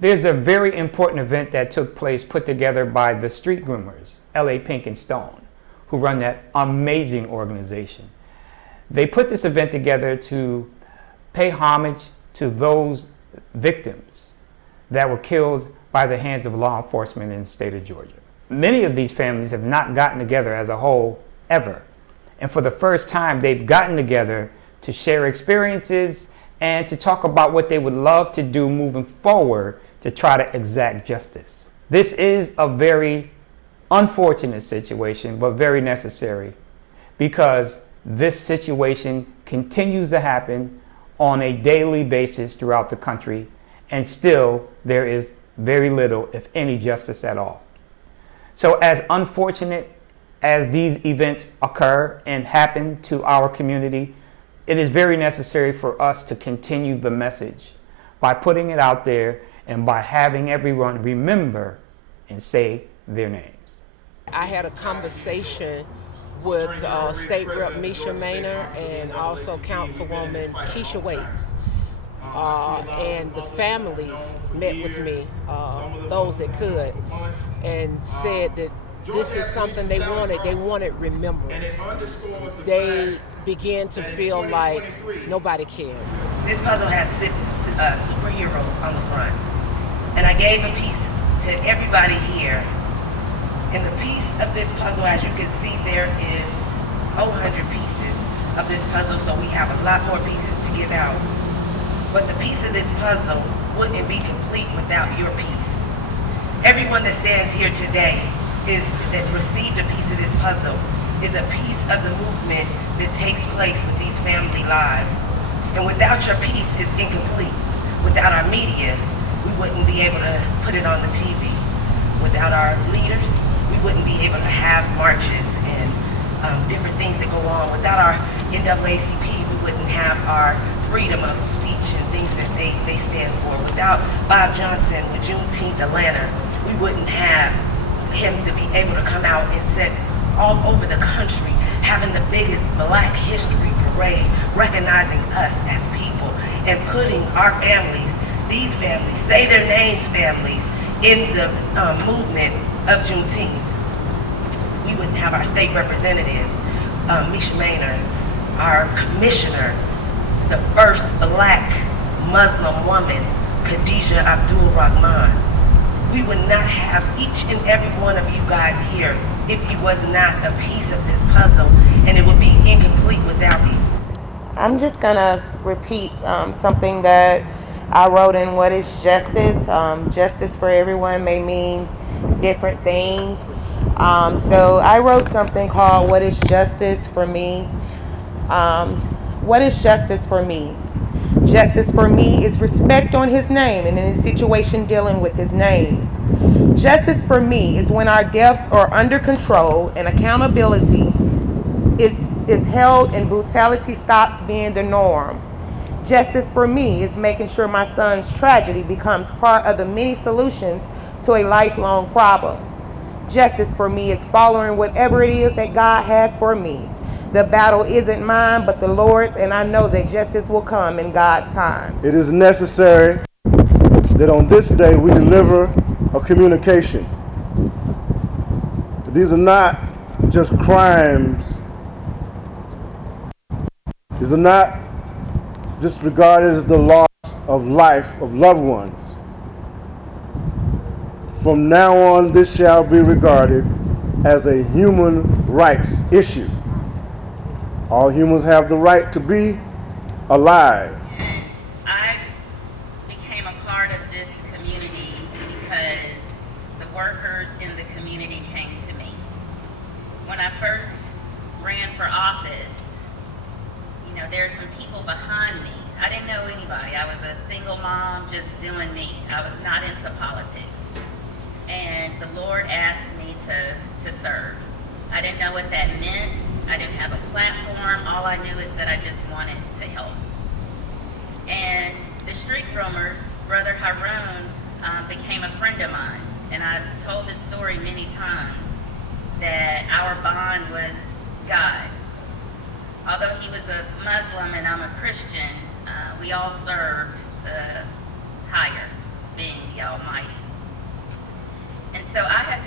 There's a very important event that took place put together by the Street Groomers, LA Pink and Stone, who run that amazing organization. They put this event together to pay homage to those victims that were killed by the hands of law enforcement in the state of Georgia. Many of these families have not gotten together as a whole ever. And for the first time, they've gotten together to share experiences and to talk about what they would love to do moving forward to try to exact justice. This is a very unfortunate situation, but very necessary, because this situation continues to happen on a daily basis throughout the country, and still there is very little, if any, justice at all. So as unfortunate as these events occur and happen to our community, it is very necessary for us to continue the message by putting it out there and by having everyone remember and say their names. I had a conversation with State Rep Misha Maynor and also Councilwoman Keisha Waits. And the families met with me, those that could, and said that this is something they wanted remembrance. They began to feel like nobody cared. This puzzle has superheroes on the front. And I gave a piece to everybody here. And the piece of this puzzle, as you can see, there is 100 pieces of this puzzle, so we have a lot more pieces to give out. But the piece of this puzzle wouldn't be complete without your piece. Everyone that stands here today that received a piece of this puzzle is a piece of the movement that takes place with these family lives. And without your piece, it's incomplete. Without our media, we wouldn't be able to put it on the TV. Without our leaders, we wouldn't be able to have marches and different things that go on. Without our NAACP, we wouldn't have our freedom of speech and things that they stand for. Without Bob Johnson with Juneteenth Atlanta, we wouldn't have him to be able to come out and sit all over the country having the biggest Black History Parade, recognizing us as people and putting our families, these families, say their names families, in the movement of Juneteenth. We wouldn't have our state representatives, Misha Maynor, our commissioner, the first Black Muslim woman, Khadija Abdul Rahman. We would not have each and every one of you guys here if you was not a piece of this puzzle, and it would be incomplete without you. I'm just gonna repeat something that I wrote in What is Justice? Justice for everyone may mean different things. So I wrote something called What is Justice for me? What is justice for me? Justice for me is respect on his name and in a situation dealing with his name. Justice for me is when our deaths are under control and accountability is held and brutality stops being the norm. Justice for me is making sure my son's tragedy becomes part of the many solutions to a lifelong problem. Justice for me is following whatever it is that God has for me. The battle isn't mine, but the Lord's, and I know that justice will come in God's time. It is necessary that on this day we deliver a communication. These are not just crimes. These are not just regarded as the loss of life of loved ones. From now on, this shall be regarded as a human rights issue. All humans have the right to be alive. And I became a part of this community because the workers in the community came to me. When I first ran for office, there's some people behind me. I didn't know anybody. I was a single mom just doing me. I was not into politics. And the Lord asked me to serve. I didn't know what that meant. I didn't have a platform. All I knew is that I just wanted to help. And the Street Groomers, Brother Haroon, became a friend of mine. And I've told this story many times, that our bond was God. Although he was a Muslim and I'm a Christian, we all served the higher, being the Almighty.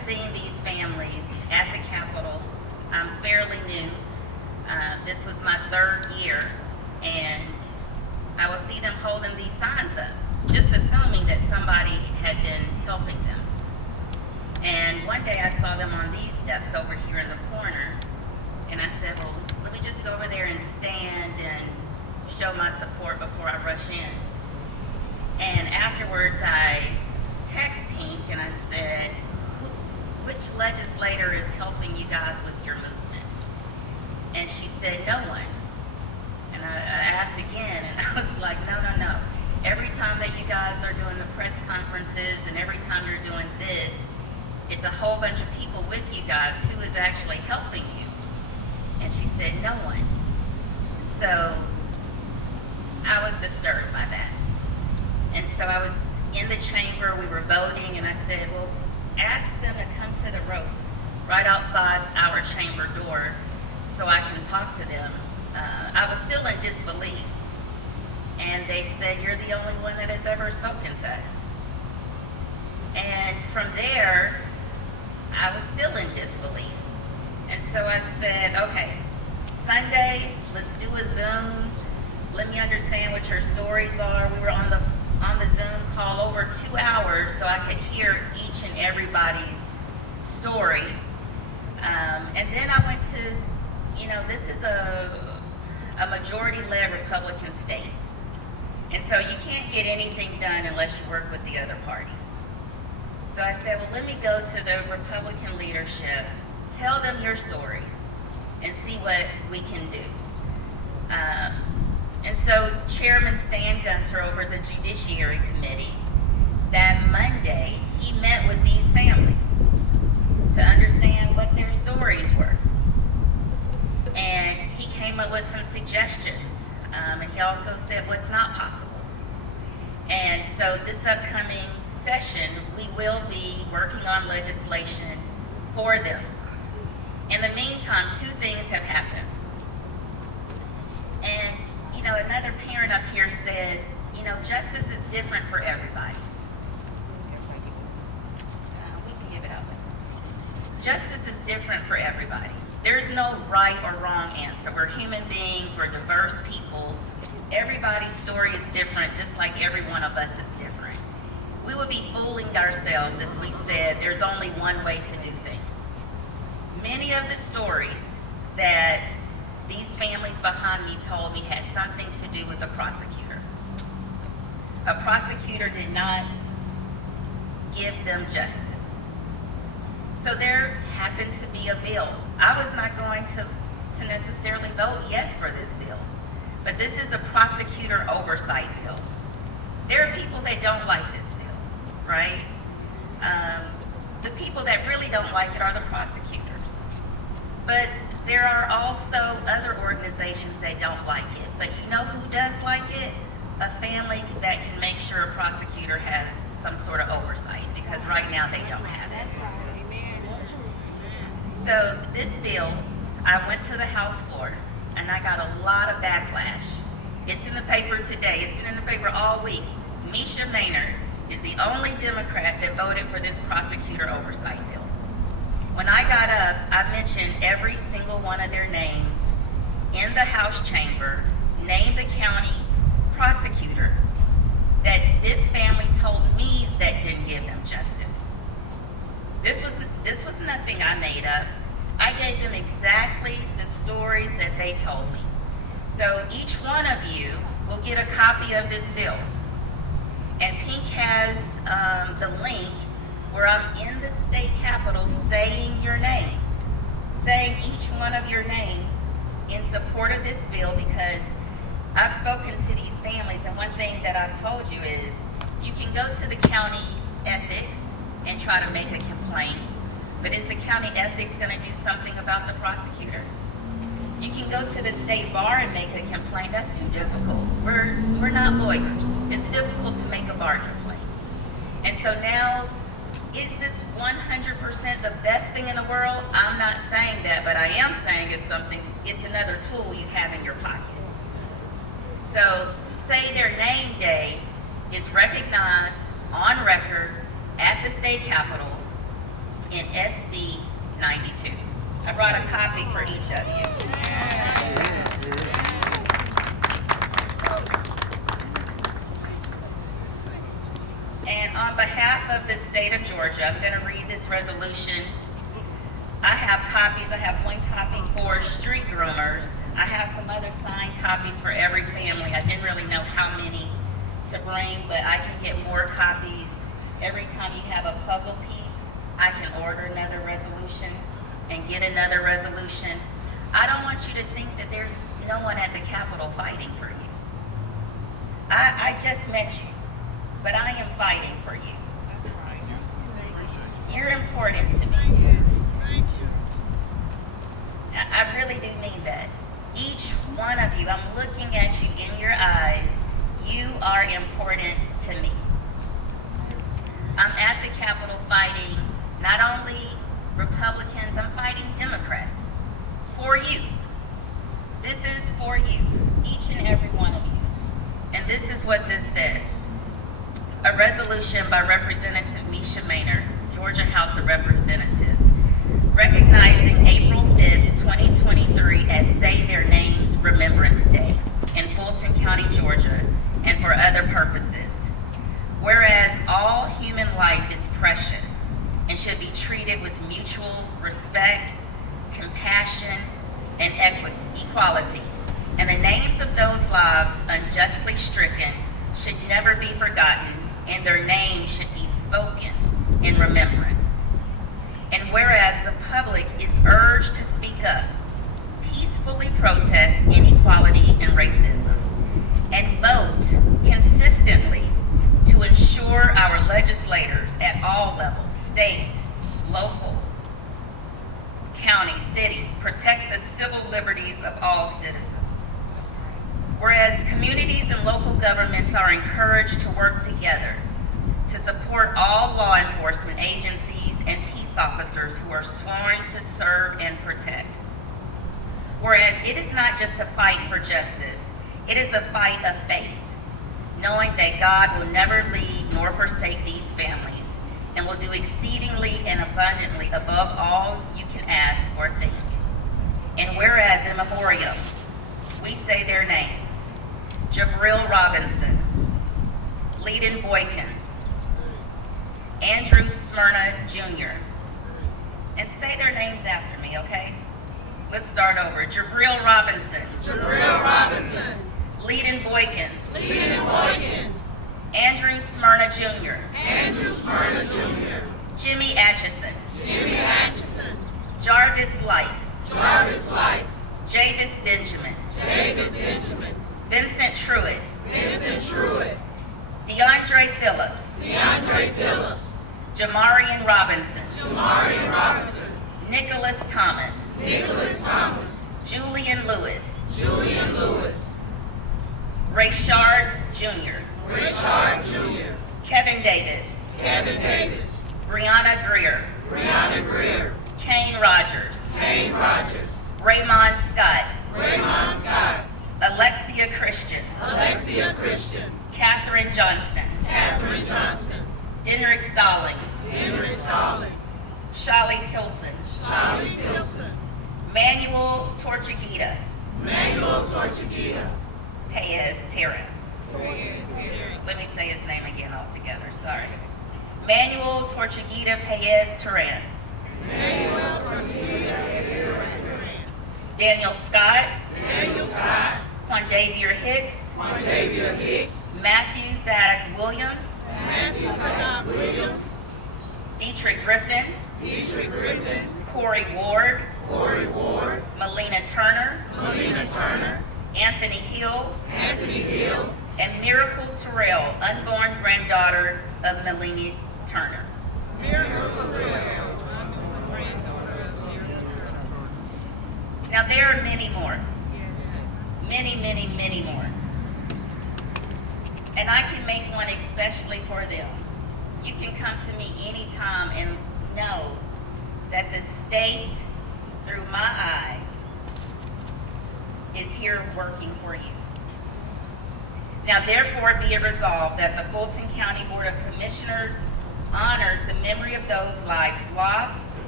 seeing these families at the Capitol. I'm fairly new. This was my 3rd year, and I would see them holding these signs up, just assuming that somebody had been helping them. And one day I saw them on these steps over here in the corner, and I said, well, let me just go over there and stand and show my support before I rush in. And afterwards I text Pink and I said, which legislator is helping you guys with your movement? And she said, no one. And I asked again, and I was like, no. Every time that you guys are doing the press conferences and every time you're doing this, it's a whole bunch of people with you guys. Who is actually helping you? And she said, no one. So I was disturbed by that. And so I was in the chamber, we were voting, and I said, well, ask them to come to the ropes right outside our chamber door so I can talk to them. I was still in disbelief. And they said, you're the only one that has ever spoken to us. And from there, I was still in disbelief. And so I said, okay, Sunday, let's do a Zoom. Let me understand what your stories are. We were on the Zoom call over 2 hours so I could hear each and everybody's story. And then I went to, this is a majority-led Republican state. And so you can't get anything done unless you work with the other party. So I said, well, let me go to the Republican leadership, tell them your stories, and see what we can do. And so Chairman Stan Gunter over the Judiciary Committee, that Monday, he met with these families to understand what their stories were. And he came up with some suggestions. And he also said what's not possible. And so this upcoming session, we will be working on legislation for them. In the meantime, 2 things have happened. And, another parent up here said, justice is different for everybody. We can give it up. Justice is different for everybody. There's no right or wrong answer. We're human beings, we're diverse people. Everybody's story is different, just like every one of us is different. We would be fooling ourselves if we said there's only one way to do things. Many of the stories that these families behind me told me had something to do with a prosecutor. A prosecutor did not give them justice. So there happened to be a bill. I was not going to necessarily vote yes for this bill, but this is a prosecutor oversight bill. There are people that don't like this bill, right? The people that really don't like it are the prosecutors. But there are also other organizations that don't like it. But you know who does like it? A family that can make sure a prosecutor has some sort of oversight, because right now they don't have it. So this bill, I went to the House floor and I got a lot of backlash. It's in the paper today. It's been in the paper all week. Misha Maynard is the only Democrat that voted for this prosecutor oversight bill. When I got up, I mentioned every single one of their names in the House chamber, named the county prosecutor that this family told me that didn't give them justice. This was nothing I made up. I gave them exactly the stories that they told me. So each one of you will get a copy of this bill. And Pink has the link where I'm in the state capitol saying your name, saying each one of your names in support of this bill, because I've spoken to these families, and one thing that I've told you is you can go to the county ethics and try to make a complaint, but is the county ethics going to do something about the prosecutor? You can go to the state bar and make a complaint. That's too difficult. We're not lawyers. It's difficult to make a bar complaint. And so now, is this 100% the best thing in the world? I'm not saying that, but I am saying it's another tool you have in your pocket. So say their name day is recognized on record at the state capitol in SB 92. I brought a copy for each of you. And on behalf of the state of Georgia, I'm going to read this resolution. I have copies. I have one copy for street groomers. I have some other signed copies for every family. I didn't really know how many to bring, but I can get more copies. Every time you have a puzzle piece, I can order another resolution and get another resolution. I don't want you to think that there's no one at the Capitol fighting for you. I just met you, but I am fighting for you. You're important to me. I really do mean that. Each one of you, I'm looking at you in your eyes. You are important to me. I'm at the Capitol fighting not only Republicans, I'm fighting Democrats for you. This is for you, each and every one of you. And this is what this says. A resolution by Representative Misha Maynard, Georgia House of Representatives, recognizing April 5th, 2023 as Say Their Names Remembrance Day in Fulton County, Georgia, and for other purposes. Whereas all human life is precious and should be treated with mutual respect, compassion, and equality, and the names of those lives unjustly stricken should never be forgotten, and their names should be spoken in remembrance. And whereas the public is urged to speak up, peacefully protest inequality and racism, and vote consistently to ensure our legislators at all levels, state, local, county, city, protect the civil liberties of all citizens. Whereas communities and local governments are encouraged to work together to support all law enforcement agencies and peace officers who are sworn to serve and protect. Whereas it is not just a fight for justice, it is a fight of faith, knowing that God will never leave nor forsake these families and will do exceedingly and abundantly above all you can ask or think. And whereas in memoriam, we say their names: Jabril Robinson, Leiden Boykins, Andrew Smyrna Jr. And say their names after me, okay? Let's start over. Jabril Robinson. Jabril Robinson. Leiden Boykins. Leiden Boykins. Andrew Smyrna Jr. Andrew Smyrna Jr. Jimmy Atchison. Jimmy Atchison. Jarvis Lights. Jarvis Lights. Javis Benjamin. Javis Benjamin. Vincent Truitt. Vincent Truitt. DeAndre Phillips. DeAndre Phillips. Jamarian Robinson. Jamarian Robinson. Nicholas Thomas. Nicholas Thomas. Julian Lewis. Julian Lewis. Rayshard Jr. Rayshard Jr. Kevin Davis. Kevin Davis. Brianna Greer. Brianna Greer. Kane Rogers. Kane Rogers. Raymond Scott. Raymond Scott. Alexia Christian. Alexia Christian. Catherine Johnston. Catherine Johnston. Denrick Stallings. Denrick Stallings. Shali Tilson. Shali Tilson. Manuel Tortuguita. Manuel Tortuguita. Paez Terra. Let me say his name again altogether, sorry. Manuel Tortuguita Paez Terran. Manuel Tortuguita Terran. Daniel Scott. Daniel Scott. Quandavier Hicks. Quandavier Hicks. Matthew Zadok Williams. Matthew Zadok Williams. Dietrich Griffin. Dietrich Griffin. Corey Ward. Corey Ward. Melina Turner. Melina Turner. Anthony Hill. Anthony Hill. And Miracle Terrell, unborn granddaughter of Melina Turner. Miracle Terrell. Now there are many more. Many, many, many more. And I can make one especially for them. You can come to me anytime and know that the state, through my eyes, is here working for you. Now therefore be it resolved that the Fulton County Board of Commissioners honors the memory of those lives lost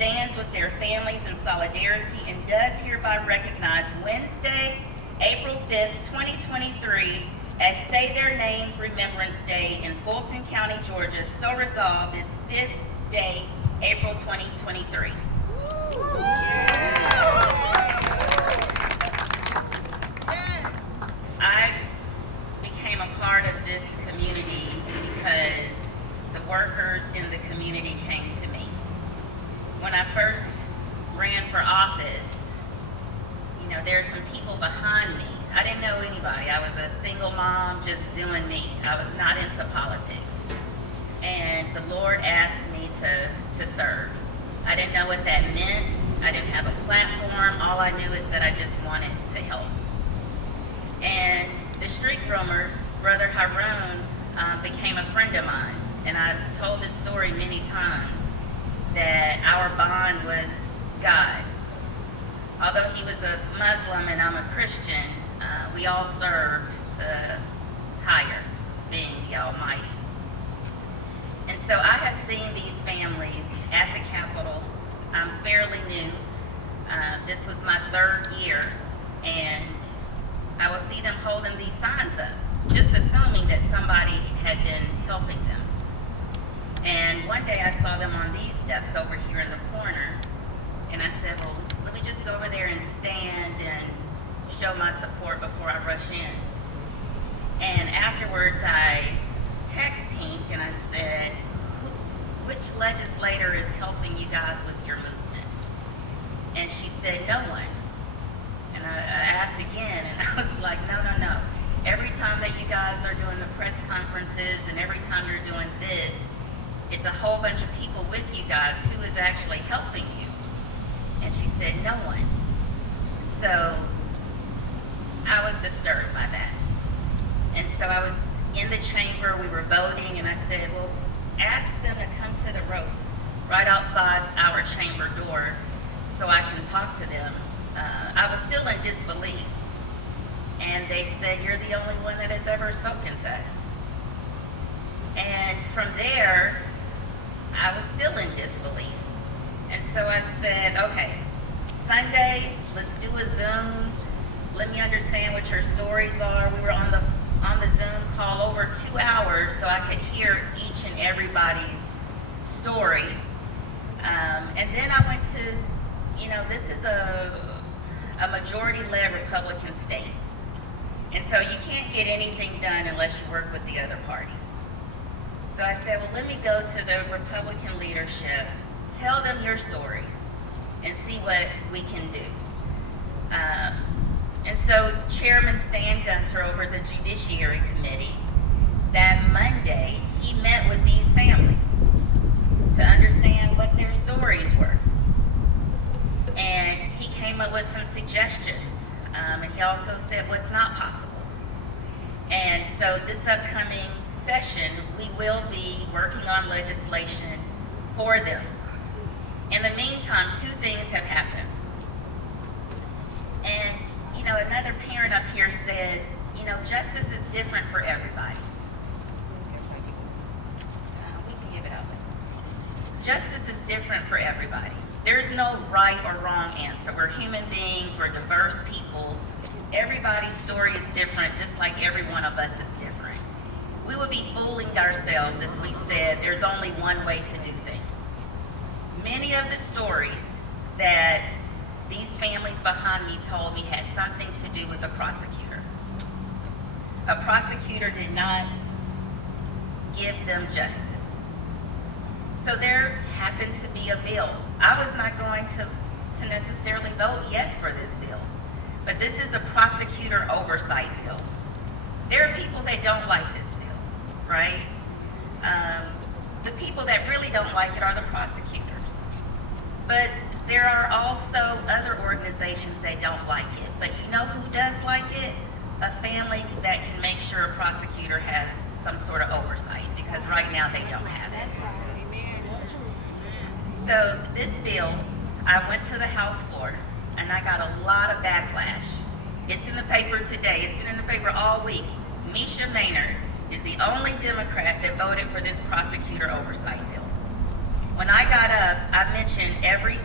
stands with their families in solidarity and does hereby recognize Wednesday, April 5th, 2023 as Say Their Names Remembrance Day in Fulton County, Georgia. So resolved this 5th day, April 2023. I became a part of this community because the workers in the community came to me. When I first ran for office, you know, there's some people behind me. I didn't know anybody. I was a single mom just doing me. I was not into politics. And the Lord asked me to serve. I didn't know what that meant. I didn't have a platform. All I knew is that I just wanted to help. And the street groomers, Brother Harun, became a friend of mine. And I've told this story many times, that our bond was God. Although he was a Muslim and I'm a Christian, we all served the higher, being the Almighty. And so I have seen these families at the Capitol. I'm fairly new. This was my 3rd year, and I will see them holding these signs up, just assuming that somebody had been helping them. And one day I saw them on these steps over here in the corner, and I said, well, let me just go over there and stand and show my support before I rush in. And afterwards I text Pink and I said, which legislator is helping you guys with your movement? And she said, no one. And I asked again, and I was like, no. Every time that you guys are doing the press conferences and every time you're doing this, it's a whole bunch of people with you guys. Who is actually helping you? And she said, no one. So I was disturbed by that. And so I was in the chamber, we were voting, and I said, well, ask them to come to the ropes right outside our chamber door so I can talk to them. I was still in disbelief. And they said, you're the only one that has ever spoken to us. And from there, I was still in disbelief. And so I said, okay, Sunday, let's do a Zoom. Let me understand what your stories are. We were on the Zoom call over 2 hours so I could hear each and everybody's story. And then I went to, this is a majority-led Republican state. And so you can't get anything done unless you work with the other party. So I said, well, let me go to the Republican leadership, tell them your stories, and see what we can do. And so Chairman Stan Gunter over the Judiciary Committee, that Monday, he met with these families to understand what their stories were. And he came up with some suggestions. And he also said what's not possible. And so this upcoming session, we will be working on legislation for them. In the meantime, 2 things have happened. And, another parent up here said, justice is different for everybody. We can give it up. Justice is different for everybody. There's no right or wrong answer. We're human beings, we're diverse people. Everybody's story is different, just like every one of us is different. We would be fooling ourselves if we said there's only one way to do things. Many of the stories that these families behind me told me had something to do with a prosecutor. A prosecutor did not give them justice. So there happened to be a bill. I was not going to necessarily vote yes for this bill, but this is a prosecutor oversight bill. There are people that don't like this bill, right? The people that really don't like it are the prosecutors. But there are also other organizations that don't like it. But you know who does like it? A family that can make sure a prosecutor has some sort of oversight, because right now they don't have it. So this bill, I went to the House floor and I got a lot of backlash. It's in the paper today. It's been in the paper all week. Misha Maynard is the only Democrat that voted for this prosecutor oversight bill. When I got up, I mentioned every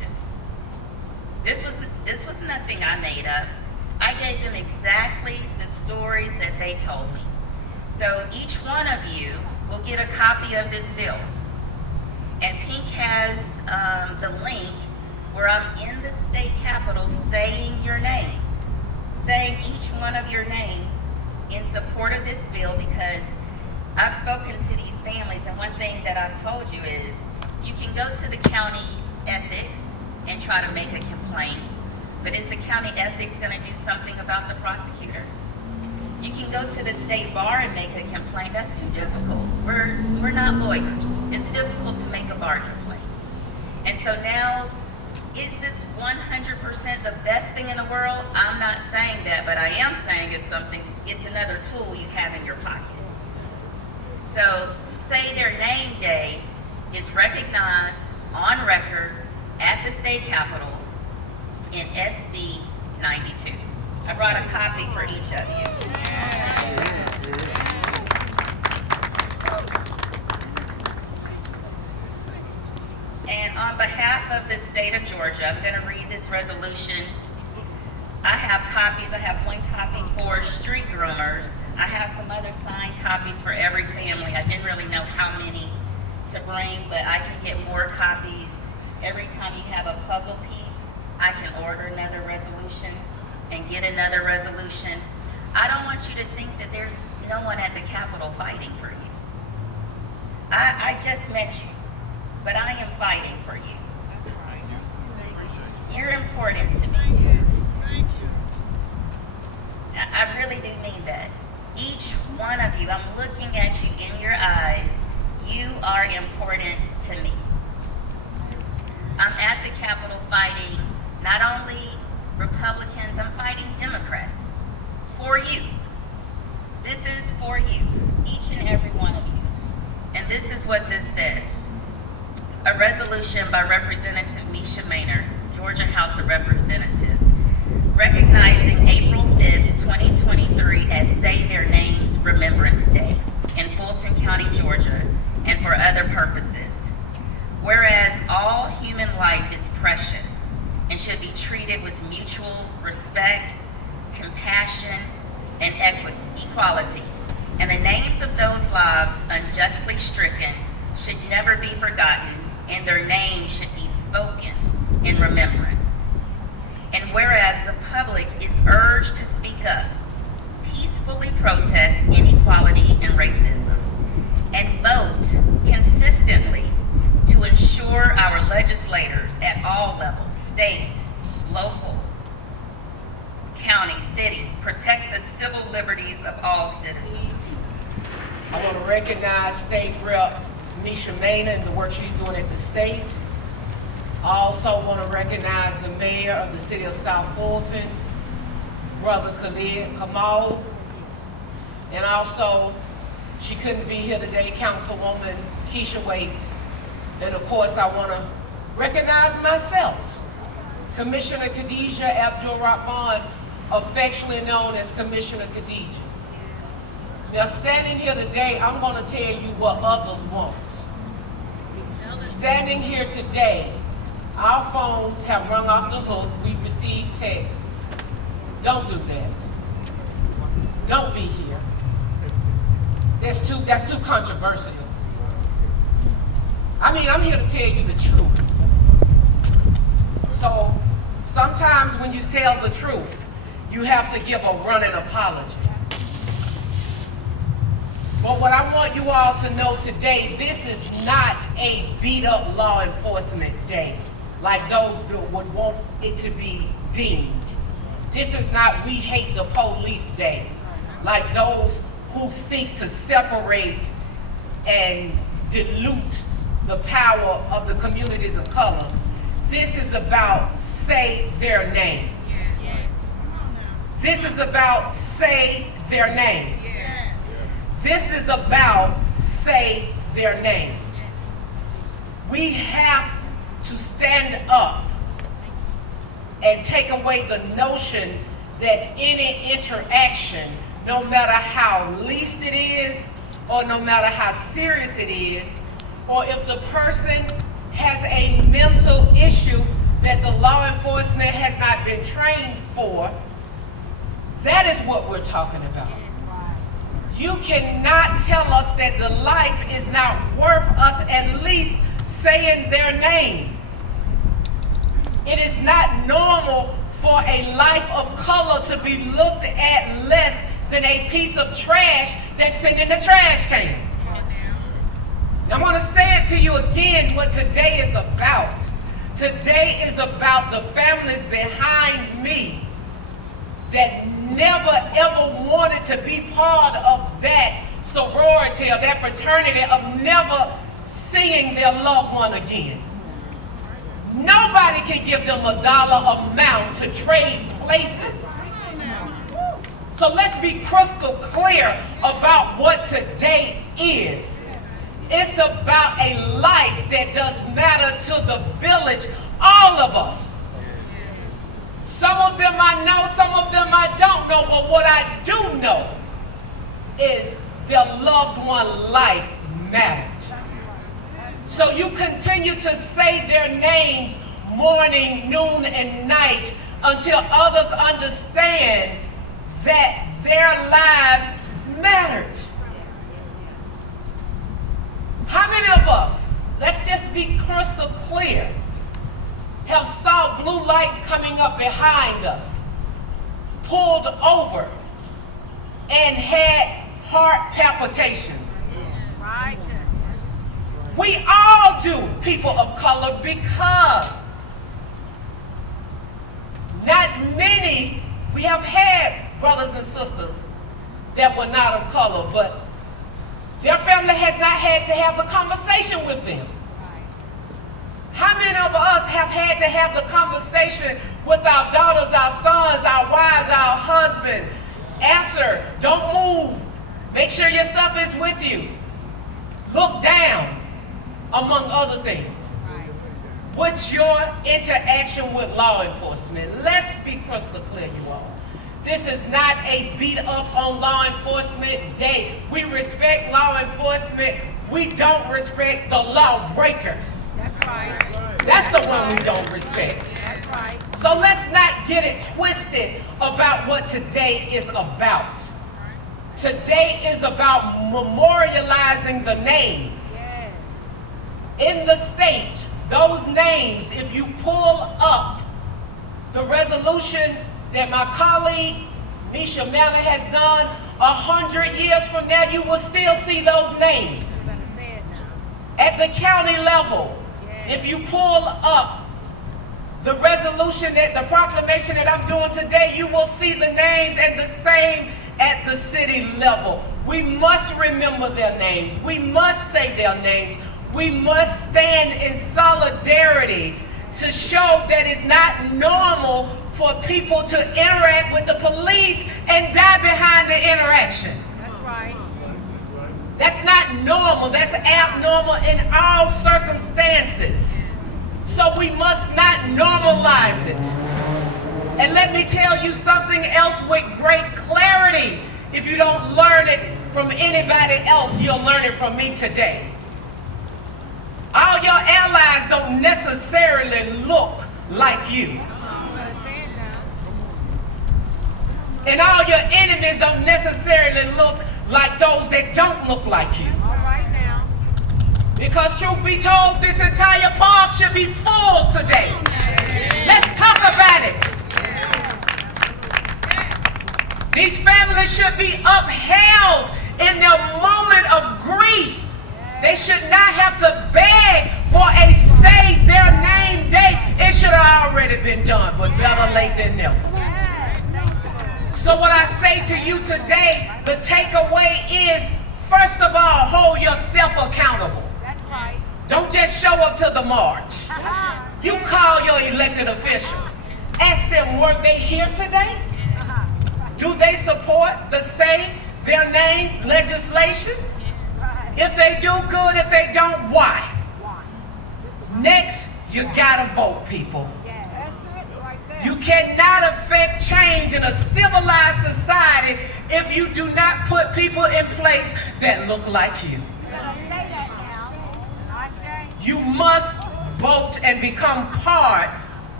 nothing I made up. I gave them exactly the stories that they told me. So each one of you will get a copy of this bill. And Pink has the link where I'm in the state capitol saying your name, saying each one of your names in support of this bill, because I've spoken to these families, and one thing that I've told you is you can go to the county ethics and try to make a complaint, but is the county ethics going to do something about the prosecutor? You can go to the state bar and make a complaint. That's too difficult. We're not lawyers. It's difficult to make a bar complaint. And so now, is this 100% the best thing in the world? I'm not saying that, but I am saying it's another tool you have in your pocket. So Say Their Name Day is recognized on record at the state capitol in SB 92. I brought a copy for each of you. And on behalf of the state of Georgia, I'm going to read this resolution. I have copies. I have one copy for street groomers. I have some other signed copies for every family. I didn't really know how many to bring, but I can get more copies. Every time you have a puzzle piece, I can order another resolution and get another resolution. I don't want you to think that there's no one at the Capitol fighting for you. I just met you, but I am fighting for you. You're important to me. I really do mean that. Each one of you, I'm looking at you in your eyes. You are important to me. I'm at the Capitol fighting not only Republicans, I'm fighting Democrats for you. This is for you, each and every one of you. And this is what this says. A resolution by Representative Misha Maynard, Georgia House of Representatives, recognizing April 5th, 2023 as Say Their Names Remembrance Day in Fulton County, Georgia, and for other purposes. Whereas all human life is precious and should be treated with mutual respect, compassion, and equality, and the names of those lives unjustly stricken should never be forgotten, and their names should be spoken in remembrance. And whereas the public is urged to speak up, peacefully protest inequality and racism, and vote consistently to ensure our legislators at all levels, state, local, county, city, protect the civil liberties of all citizens. I want to recognize State Rep Misha Maynard and the work she's doing at the state. I also want to recognize the mayor of the city of South Fulton, Brother Khalid Kamal. And also, she couldn't be here today, Councilwoman Keisha Waits. And of course, I want to recognize myself, Commissioner Khadijah Abdul-Rahman, affectionately known as Commissioner Khadijah. Now, standing here today, I'm going to tell you what others want. Standing here today, our phones have rung off the hook. We've received texts. Don't do that. Don't be here. That's too controversial. I mean, I'm here to tell you the truth. So sometimes when you tell the truth, you have to give a running apology. But what I want you all to know today, this is not a beat-up law enforcement day, like those that would want it to be deemed. This is not We Hate the Police Day, like those who seek to separate and dilute the power of the communities of color. This is about Say Their Name. This is about Say Their Name. This is about Say Their Name. We have to stand up and take away the notion that any interaction, no matter how least it is, or no matter how serious it is, or if the person has a mental issue, that the law enforcement has not been trained for, that is what we're talking about. You cannot tell us that the life is not worth us at least saying their name. It is not normal for a life of color to be looked at less than a piece of trash that's sitting in the trash can. Now, I want to say it to you again what today is about. Today is about the families behind me that never ever wanted to be part of that sorority or that fraternity of never seeing their loved one again. Nobody can give them $1 amount to trade places. So let's be crystal clear about what today is. It's about a life that does matter to the village, all of us. Some of them I know, some of them I don't know, but what I do know is their loved one life mattered. So you continue to say their names morning, noon, and night until others understand that their lives mattered. How many of us, let's just be crystal clear, have saw blue lights coming up behind us, pulled over, and had heart palpitations? Right. We all do, people of color, because not many, we have had brothers and sisters that were not of color, but their family has not had to have the conversation with them. How many of us have had to have the conversation with our daughters, our sons, our wives, our husband? Answer, don't move. Make sure your stuff is with you. Look down, among other things. What's your interaction with law enforcement? Let's be crystal clear, you all. This is not a beat up on law enforcement day. We respect law enforcement. We don't respect the lawbreakers. That's right. That's the one we don't respect. That's right. So let's not get it twisted about what today is about. Today is about memorializing the names. Yes. In the state, those names, if you pull up the resolution that my colleague Misha Manor has done, 100 years from now, you will still see those names. You better say it now. At the county level, if you pull up the resolution, that the proclamation that I'm doing today, you will see the names, and the same at the city level. We must remember their names. We must say their names. We must stand in solidarity to show that it's not normal for people to interact with the police and die behind the interaction. That's right. That's not normal. That's abnormal in all circumstances. So we must not normalize it. And let me tell you something else with great clarity. If you don't learn it from anybody else, you'll learn it from me today. All your allies don't necessarily look like you. You better say it now. And all your enemies don't necessarily look like those that don't look like you. All right now. Because truth be told, this entire park should be full today. Let's talk about it. These families should be upheld in their moment of grief. They should not have to beg for a Say Their Name day. It should have already been done, but better late than never. So what I say to you today, the takeaway is, first of all, hold yourself accountable. That's right. Don't just show up to the march. You call your elected official. Ask them, were they here today? Do they support the Say Their Names legislation? If they do, good. If they don't, why? Next, you gotta vote, people. That's it right there. You cannot affect change in a civilized society if you do not put people in place that look like you. You better say that now. I say. You must vote and become part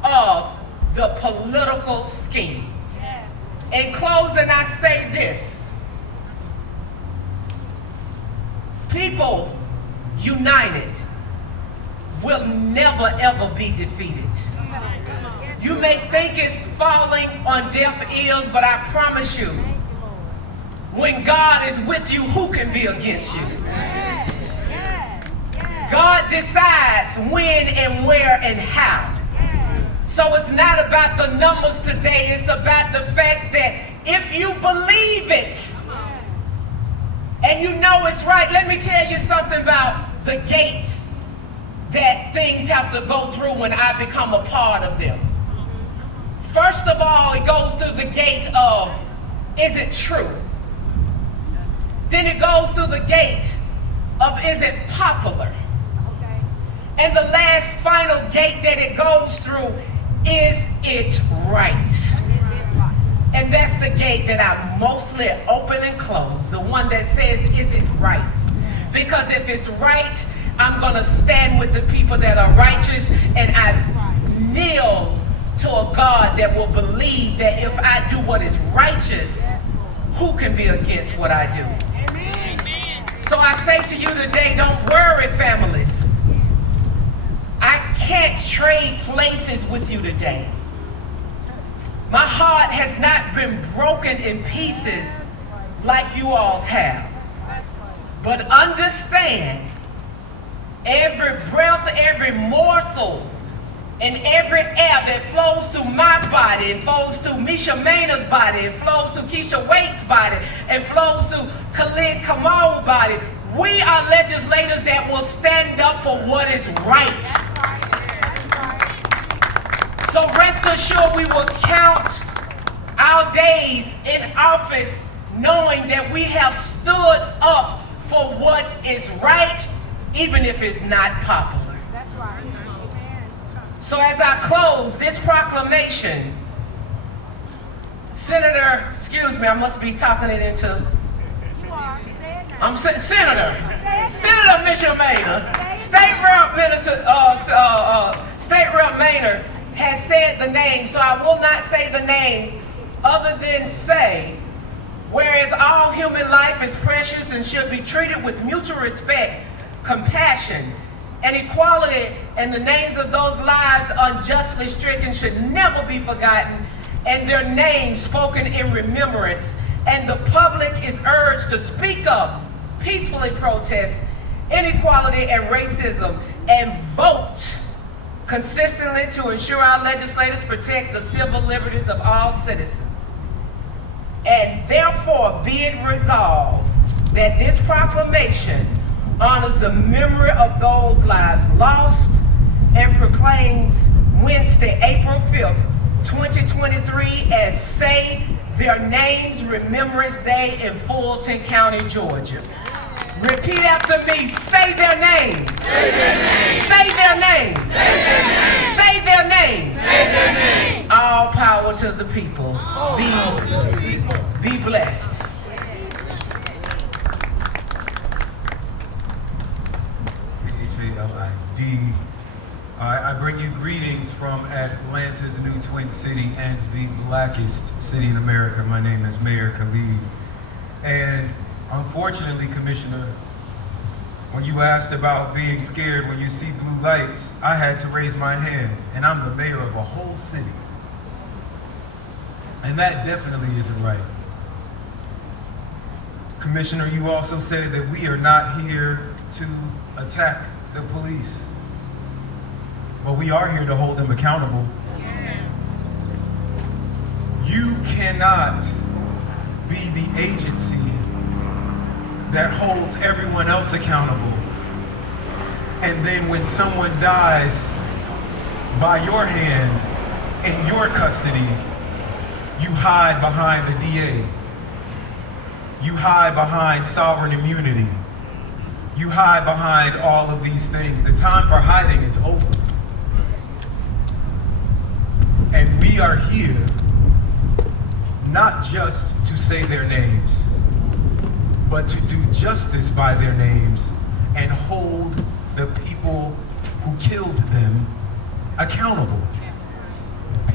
of the political scheme. In closing, I say this. People united will never ever be defeated. You may think it's falling on deaf ears, but I promise you, when God is with you, who can be against you? God decides when and where and how. So it's not about the numbers today, it's about the fact that if you believe it and you know it's right, let me tell you something about the gates that things have to go through when I become a part of them. First of all, it goes through the gate of, is it true? Then it goes through the gate of, is it popular? And the last final gate that it goes through, is it right? And that's the gate that I mostly open and close, the one that says, is it right? Because if it's right, I'm going to stand with the people that are righteous, and I kneel to a God that will believe that if I do what is righteous, who can be against what I do? So I say to you today, don't worry, families. I can't trade places with you today. My heart has not been broken in pieces like you all's have. But understand, every breath, every morsel, and every air that flows through my body, it flows through Misha Maynard's body, it flows through Keisha Waite's body, it flows through Khalid Kamal's body. We are legislators that will stand up for what is right. So rest assured we will count our days in office knowing that we have stood up for what is right, even if it's not popular. So as I close this proclamation, Senator, excuse me, I must be talking it into, Senator Mitchell Maynard, State Rep Maynard has said the names, so I will not say the names other than say, whereas all human life is precious and should be treated with mutual respect, compassion, and equality, and the names of those lives unjustly stricken should never be forgotten, and their names spoken in remembrance, and the public is urged to speak up, peacefully protest inequality and racism, and vote consistently to ensure our legislators protect the civil liberties of all citizens. And therefore be it resolved that this proclamation honors the memory of those lives lost and proclaims Wednesday, April 5th, 2023 as Say Their Names Remembrance Day in Fulton County, Georgia. Repeat after me, say their names. Say their names. Say their names. Say their names. Say their names. Say their names. All power to the people. Be blessed. P-H-A-L-I-D. I bring you greetings from Atlanta's new twin city and the blackest city in America. My name is Mayor Khalid. And unfortunately, Commissioner, when you asked about being scared when you see blue lights, I had to raise my hand, and I'm the mayor of a whole city. And that definitely isn't right. Commissioner, you also said that we are not here to attack the police, but we are here to hold them accountable. You cannot be the agency that holds everyone else accountable, and then when someone dies by your hand in your custody, you hide behind the DA. You hide behind sovereign immunity. You hide behind all of these things. The time for hiding is over. And we are here not just to say their names, but to do justice by their names and hold the people who killed them accountable.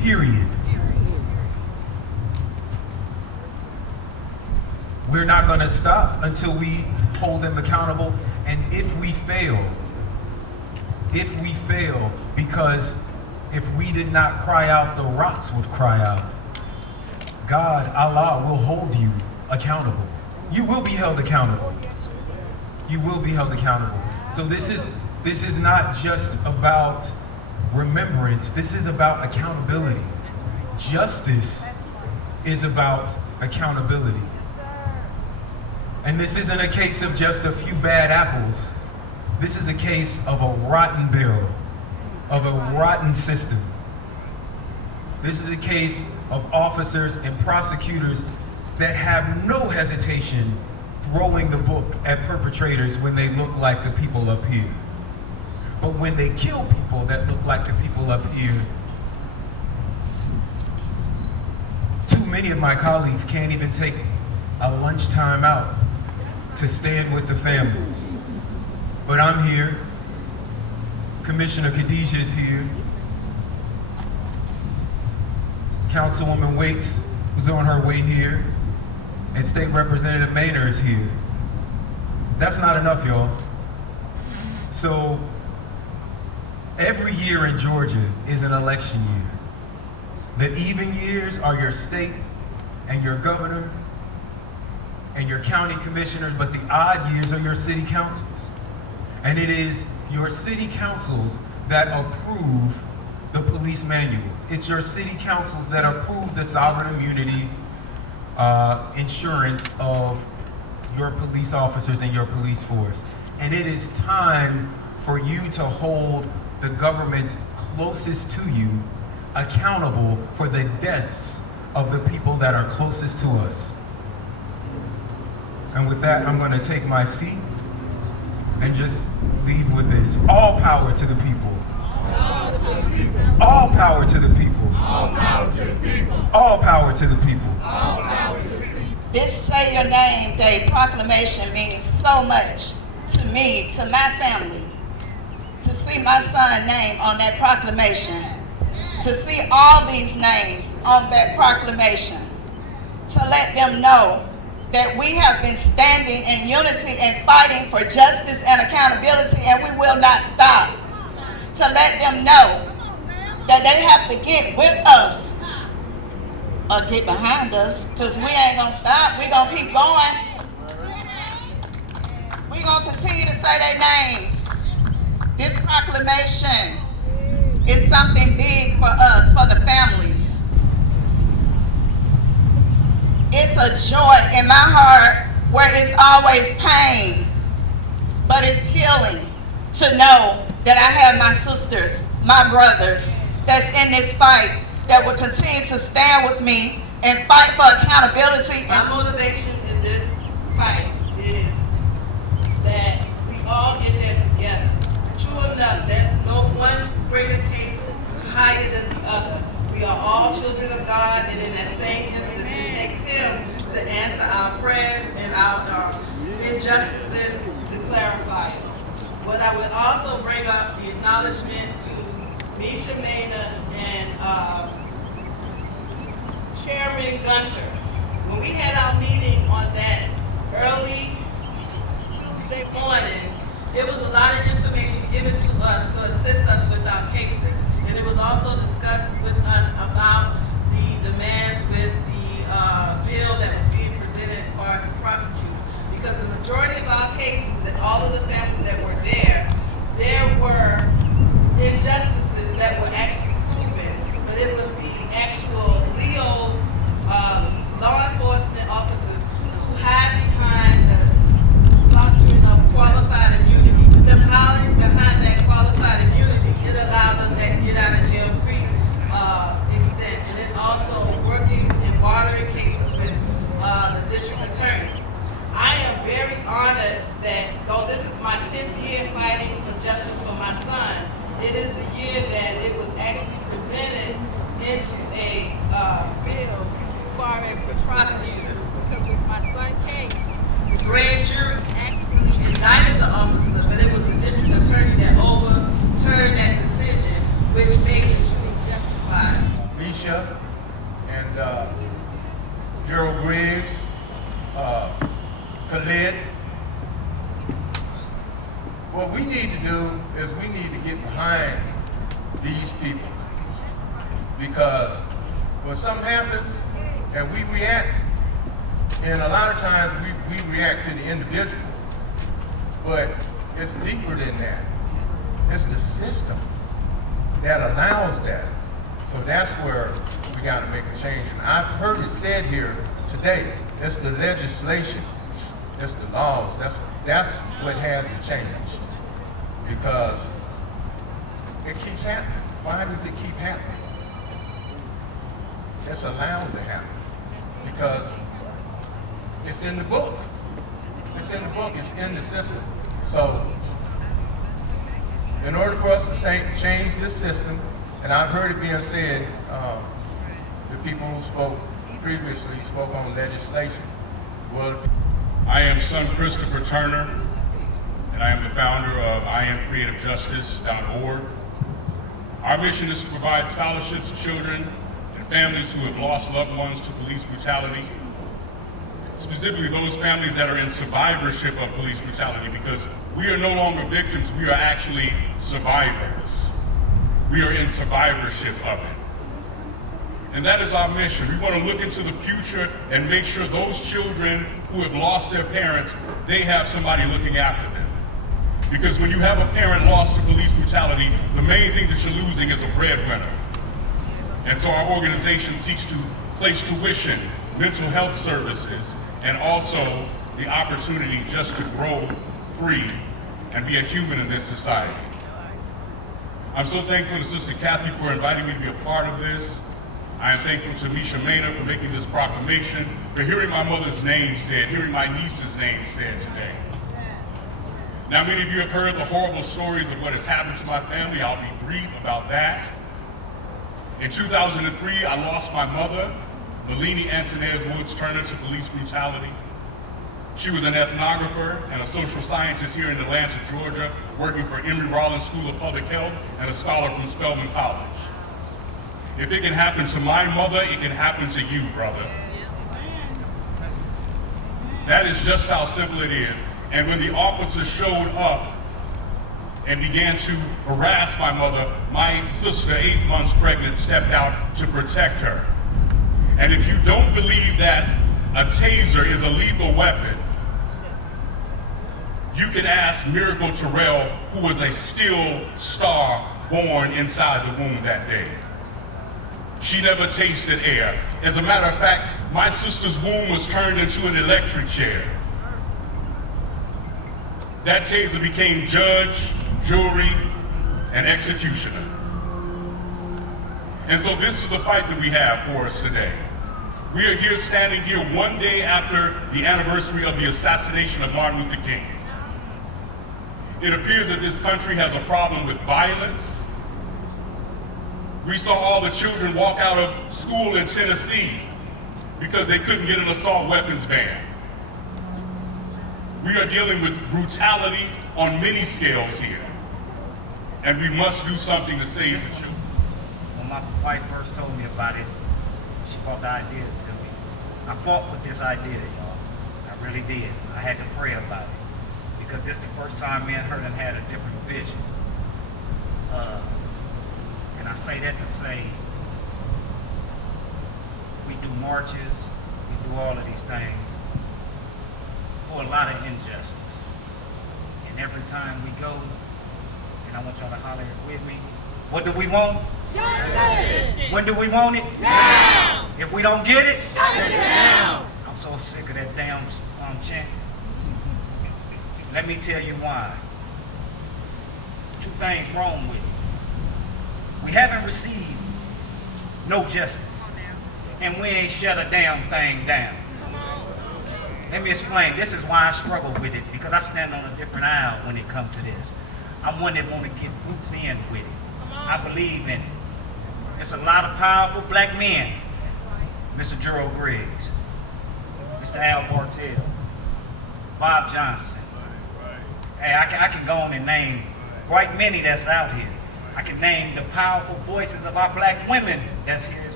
period. We're not going to stop until we hold them accountable. And if we fail, because if we did not cry out, the rocks would cry out. God, Allah, will hold you accountable. You will be held accountable. You will be held accountable. So this is not just about remembrance. This is about accountability. Justice is about accountability. And this isn't a case of just a few bad apples. This is a case of a rotten barrel, of a rotten system. This is a case of officers and prosecutors that have no hesitation throwing the book at perpetrators when they look like the people up here. But when they kill people that look like the people up here, too many of my colleagues can't even take a lunchtime out to stand with the families. But I'm here. Commissioner Khadijah is here. Councilwoman Waits was on her way here. And State Representative Maynard is here. That's not enough, y'all. So every year in Georgia is an election year. The even years are your state and your governor and your county commissioners, but the odd years are your city councils. And it is your city councils that approve the police manuals. It's your city councils that approve the sovereign immunity insurance of your police officers and your police force. And it is time for you to hold the governments closest to you accountable for the deaths of the people that are closest to us. And with that, I'm going to take my seat and just leave with this. All power to the people. All power to the people. All power to the people. All power to the people. All power to the people. This Say Your Name Day proclamation means so much to me, to my family. To see my son's name on that proclamation. To see all these names on that proclamation. To let them know that we have been standing in unity and fighting for justice and accountability, and we will not stop. To let them know that they have to get with us or get behind us, because we ain't gonna stop. We're gonna keep going. We're gonna continue to say their names. This proclamation is something big for us, for the families. It's a joy in my heart where it's always pain, but it's healing to know that I have my sisters, my brothers, that's in this fight, that will continue to stand with me and fight for accountability. My motivation in this fight is that we all get there together. True enough, there's no one greater case higher than the other. We are all children of God, and in that same instance, it takes Him to answer our prayers and our injustices to clarify it. But I would also bring up the acknowledgement to Misha Maynard and Chairman Gunter. When we had our meeting on that early Tuesday morning, there was a lot of information given to us to assist us with our cases. And it was also discussed with us about the demands with the bill that was being presented as far as the prosecutors. Because the majority of our cases and all of the families that were there were injustices that were actually proven, but it was the actual Leo law enforcement officers who hide behind the doctrine of qualified immunity. With them hiding behind that qualified immunity, it allowed them that get out of jail free extent, and then also working and bartering cases with the district attorney. I am very honored that though this is my 10th year fighting for justice for my son, it is the year that it was actually presented into a bill far as the prosecutor. Because with my son's case, the grand jury actually indicted the officer, but it was the district attorney that overturned that decision, which made the shooting justified. Misha Misha and Gerald Griggs, Khalid. What we need to do is we need to get behind these people, because when something happens and we react, and a lot of times we react to the individual, but it's deeper than that. It's the system that allows that. So that's where we got to make a change. And I've heard it said here today, it's the legislation, it's the laws. That's what has to change, because it keeps happening. Why does it keep happening? It's allowed to happen because it's in the book. It's in the book, it's in the system. So in order for us to change this system, and I've heard it being said, the people who spoke previously spoke on legislation. Well, I am son Christopher Turner, and I am the founder of IamCreativeJustice.org. Our mission is to provide scholarships to children and families who have lost loved ones to police brutality, specifically those families that are in survivorship of police brutality, because we are no longer victims, we are actually survivors. We are in survivorship of it. And that is our mission. We want to look into the future and make sure those children who have lost their parents, they have somebody looking after them. Because when you have a parent lost to police brutality, the main thing that you're losing is a breadwinner. And so our organization seeks to place tuition, mental health services, and also the opportunity just to grow free and be a human in this society. I'm so thankful to Sister Kathy for inviting me to be a part of this. I am thankful to Misha Mena for making this proclamation, for hearing my mother's name said, hearing my niece's name said today. Now, many of you have heard the horrible stories of what has happened to my family. I'll be brief about that. In 2003, I lost my mother, Malini Antonez Woods Turner, to police brutality. She was an ethnographer and a social scientist here in Atlanta, Georgia, working for Emory Rollins School of Public Health and a scholar from Spelman College. If it can happen to my mother, it can happen to you, brother. That is just how simple it is. And when the officers showed up and began to harass my mother, my sister, 8 months pregnant, stepped out to protect her. And if you don't believe that a taser is a lethal weapon, you can ask Miracle Terrell, who was a still star born inside the womb that day. She never tasted air. As a matter of fact, my sister's womb was turned into an electric chair. That taser became judge, jury, and executioner. And so this is the fight that we have for us today. We are here standing here one day after the anniversary of the assassination of Martin Luther King. It appears that this country has a problem with violence. We saw all the children walk out of school in Tennessee because they couldn't get an assault weapons ban. We are dealing with brutality on many scales here, and we must do something to save the children. When my wife first told me about it, she brought the idea to me. I fought with this idea, y'all. I really did. I had to pray about it, because this is the first time me and her done had a different vision. And I say that to say, we do marches, we do all of these things for a lot of injustice. And every time we go, and I want y'all to holler it with me, what do we want? Justice! When do we want it? Now! If we don't get it? Shut it down! I'm so sick of that damn chant. Let me tell you why. Two things wrong with it. We haven't received no justice, and we ain't shut a damn thing down. Let me explain. This is why I struggle with it, because I stand on a different aisle when it comes to this. I'm one that want to get boots in with it. I believe in it. It's a lot of powerful black men. Mr. Gerald Griggs, Mr. Al Bartell, Bob Johnson. Hey, I can go on and name quite many that's out here. I can name the powerful voices of our black women that's here as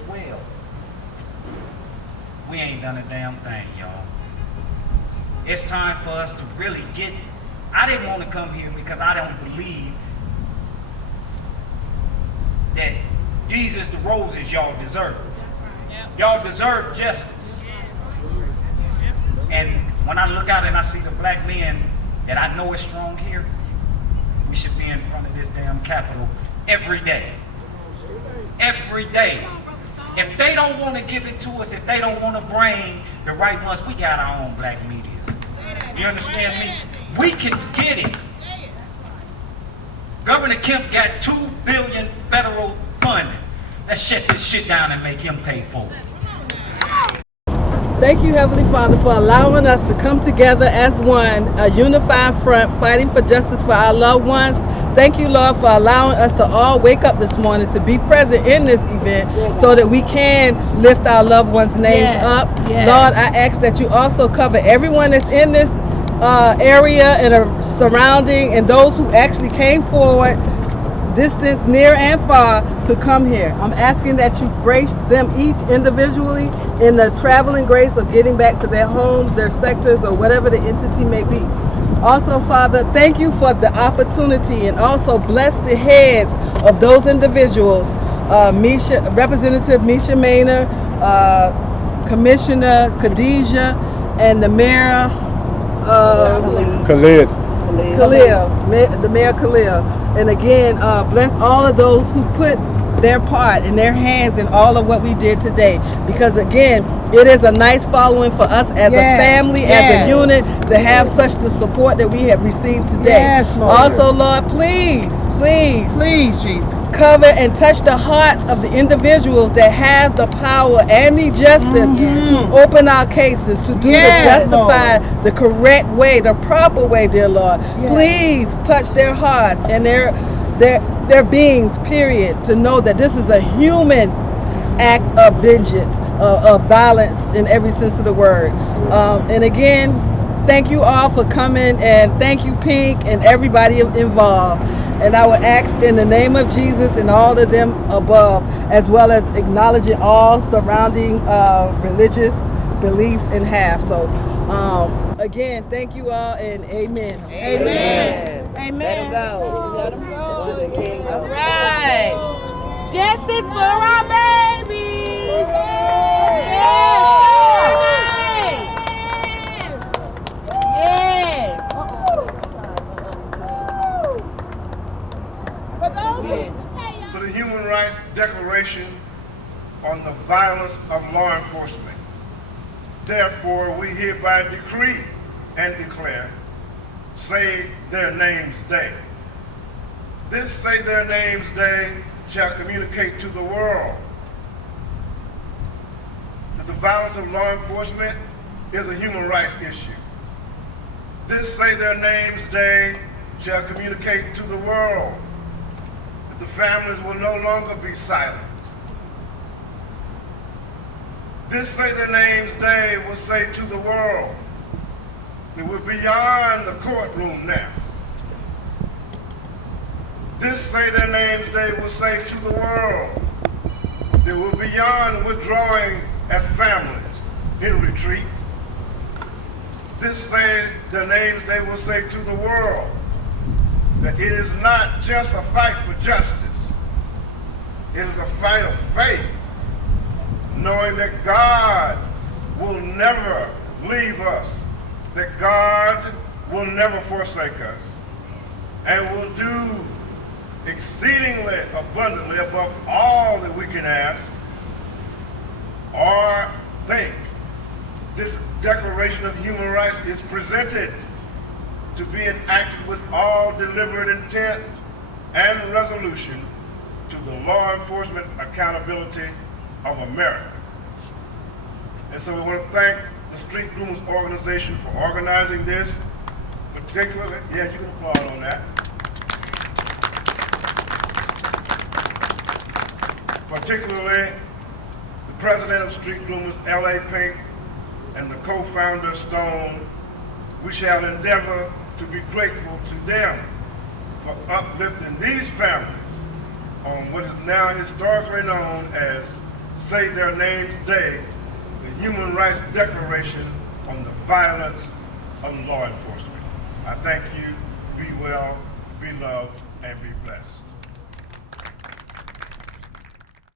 well. We ain't done a damn thing, y'all. It's time for us to really get. I didn't want to come here because I don't believe that these is the roses y'all deserve. Y'all deserve justice. And when I look out and I see the black men that I know is strong here, we should be in front of this damn Capitol every day. Every day. If they don't want to give it to us, if they don't want to bring the right ones, we got our own black media. You understand me? We can get it. Governor Kemp got $2 billion federal funding. Let's shut this shit down and make him pay for it. Thank you, Heavenly Father, for allowing us to come together as one, a unified front, fighting for justice for our loved ones. Thank you, Lord, for allowing us to all wake up this morning to be present in this event so that we can lift our loved ones' names up. Yes. Lord, I ask that you also cover everyone that's in this area and surrounding, and those who actually came forward, distance near and far, to come here. I'm asking that you brace them each individually in the traveling grace of getting back to their homes, their sectors, or whatever the entity may be. Also, Father, thank you for the opportunity, and also bless the heads of those individuals, Representative Misha Maynor, Commissioner Khadijah, and the Mayor Khalid. The Mayor Khalil. And again, bless all of those who put their part in their hands in all of what we did today. Because again, it is a nice following for us as a family, as a unit, to have such the support that we have received today. Yes, Lord. Also, Lord, please, Jesus, cover and touch the hearts of the individuals that have the power and the justice to open our cases, to do the justified, the correct way, the proper way, dear Lord. Please touch their hearts and their beings, period, to know that this is a human act of vengeance, of violence in every sense of the word. And again, thank you all for coming, and thank you, Pink, and everybody involved. And I would ask in the name of Jesus and all of them above, as well as acknowledging all surrounding religious beliefs and have. So again, thank you all, and amen. Amen. Let Amen. them go. Let them go. All right. Justice for our babies. Yes. To the Human Rights Declaration on the Violence of Law Enforcement. Therefore, we hereby decree and declare, Say Their Names Day. This Say Their Names Day shall communicate to the world that the violence of law enforcement is a human rights issue. This Say Their Names Day shall communicate to the world that the families will no longer be silent. This Say Their Names Day will say to the world that we're beyond the courtroom now. This Say Their Names Day will say to the world that we're beyond withdrawing as families in retreat. This Say Their Names Day will say to the world that it is not just a fight for justice, it is a fight of faith, knowing that God will never leave us, that God will never forsake us, and will do exceedingly abundantly above all that we can ask or think. This Declaration of Human Rights is presented to be enacted with all deliberate intent and resolution to the law enforcement accountability of America. And so we want to thank the Street Groomers Organization for organizing this, particularly, you can applaud on that. Particularly the president of Street Groomers, L.A. Pink, and the co-founder, Stone. We shall endeavor to be grateful to them for uplifting these families on what is now historically known as Say Their Names Day, the Human Rights Declaration on the Violence of Law Enforcement. I thank you. Be well, be loved, and be blessed.